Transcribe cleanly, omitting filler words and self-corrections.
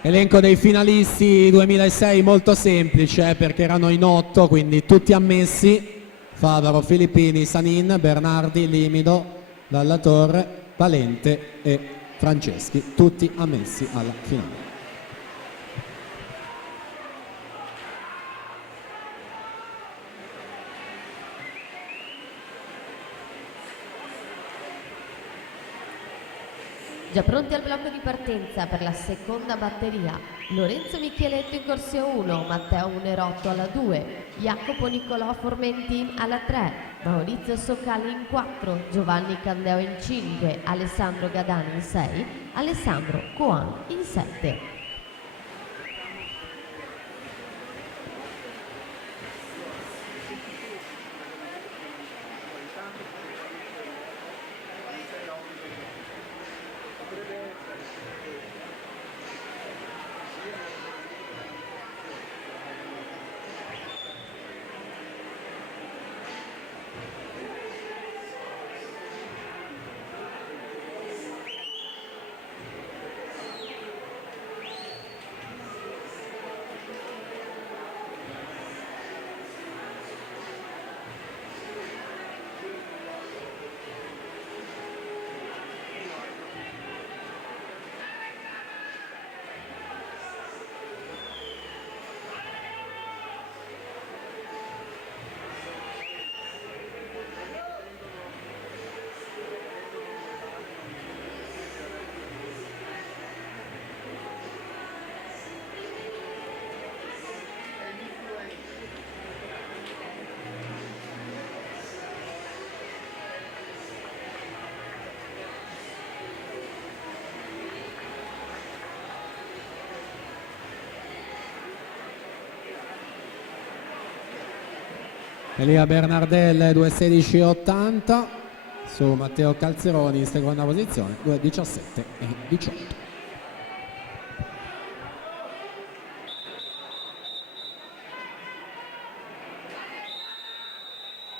Elenco dei finalisti 2006 molto semplice perché erano in 8, quindi tutti ammessi: Favaro, Filippini, Sanin, Bernardi, Limido, Dalla Torre, Valente e Franceschi, tutti ammessi alla finale. Già pronti al blocco di partenza per la seconda batteria: Lorenzo Micheletto in corsia 1, Matteo Unerotto alla 2, Jacopo Nicolò Formentin alla 3, Maurizio Soccalli in 4, Giovanni Candeo in 5, Alessandro Gadani in 6, Alessandro Coan in 7. Elia Bernardel 2:16,80 su Matteo Calzeroni in seconda posizione, 2:17,18.